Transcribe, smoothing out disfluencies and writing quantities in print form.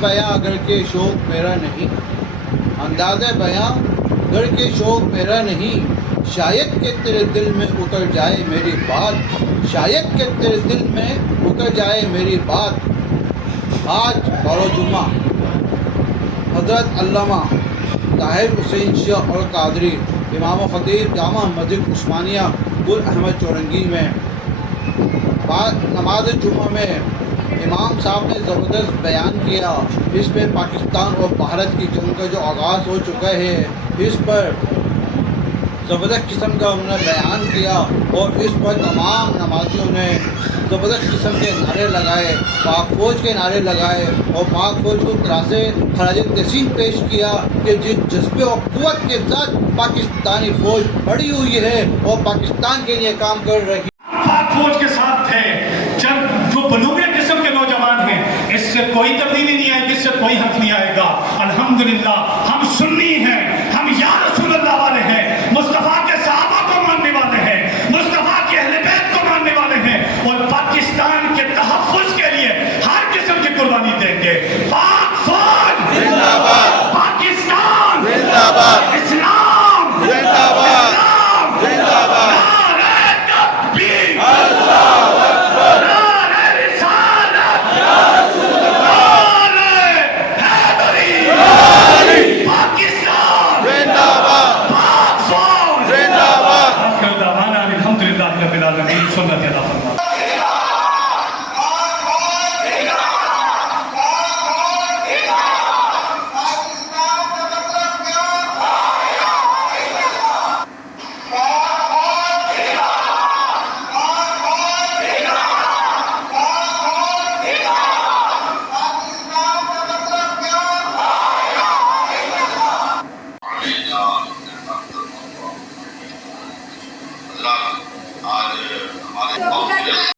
بیاں گر کے شوق میرا نہیں، انداز بیاں گر کے شوق میرا نہیں، شاید کہ تیرے دل میں اتر جائے میری بات، شاید کہ تیرے دل میں اتر جائے میری بات۔ آج اور جمعہ حضرت علامہ طاہر حسین شیخ اور قادری امام و خطیب جامع مسجد عثمانیہ گل احمد چورنگی میں بعد نماز جمعہ میں امام صاحب نے زبردست بیان کیا۔ اس میں پاکستان اور بھارت کی جنگ کا جو آغاز ہو چکا ہے اس پر زبردست قسم کا انہوں نے بیان کیا، اور اس پر تمام نمازیوں نے زبردست قسم کے نعرے لگائے، پاک فوج کے نعرے لگائے، اور پاک فوج کو طرح سے خراج تحسین پیش کیا کہ جس جذبے اور قوت کے ساتھ پاکستانی فوج بڑھی ہوئی ہے اور پاکستان کے لیے کام کر رہی ہے۔ پاک فوج کے ساتھ تھے، جب جو بلوغ قسم کے نوجوان ہیں، اس سے کوئی تبدیلی نہیں آئے گی، اس سے کوئی حرف نہیں آئے گا۔ الحمدللہ ہم سنی ہیں، ہم یا رسول اللہ والے ہیں، مصطفیٰ کے صحابہ کو ماننے والے ہیں، مصطفیٰ کے اہل بیت کو ماننے والے ہیں، اور پاکستان کے تحفظ کے لیے ہر قسم کی قربانی دیں گے۔ پاک فوج زندہ باد، پاکستان زندہ باد، اسلام زندہ باد، اسلام زندہ باد۔ الحمدللہ رب العالمین، سنت عطا فرما۔ آج ہمارے